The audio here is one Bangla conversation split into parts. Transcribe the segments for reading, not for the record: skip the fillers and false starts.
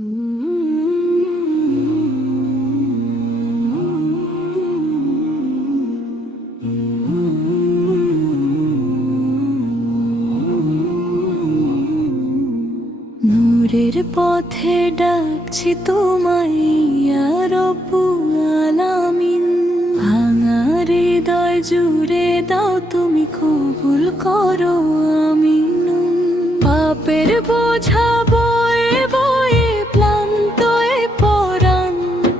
নূরের পথে ডাকছি তোমায় ইয়া রব্বুল আলামিন। ভাঙা হৃদয় জুড়ে দাও তুমি, কবুল করো আমিন। পাপের বোঝা বয়ে বয়ে ক্লান্ত এ পরাণ,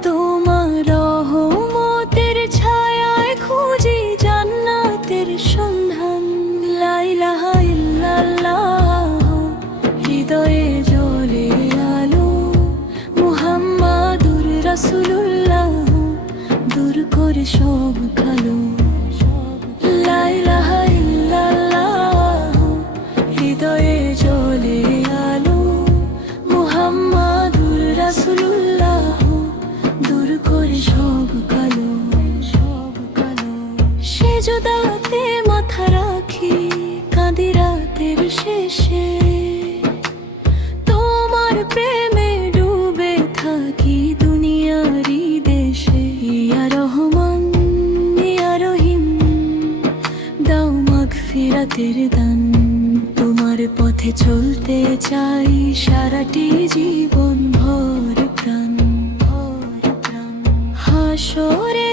তোমার রহমতের ছায়ায় খুঁজি জান্নাতের সন্ধান। লা ইলাহা ইল্লাল্লাহ, হৃদয়ে জ্বলে আলো, মুহাম্মাদুর রাসূলুল্লাহ, দূর করে সব কালো। লা ইলাহা ইল্লাল্লাহ, হৃদয়ে জ্বলে আলো, মুহাম্মাদুর রাসূলুল্লাহ, দূর করে সব কালো। সেজদাতে মাথা রাখি কাঁদি রাতের শেষে, তোমার প্রেমে ডুবে থাকি দুনিয়ারি দেশে। ইয়া রহমান ইয়া রহিম, দাও মাগফিরাতের দান। তোমার পথে চলতে চাই সারাটি জীবন ভর প্রাণ। হাসরে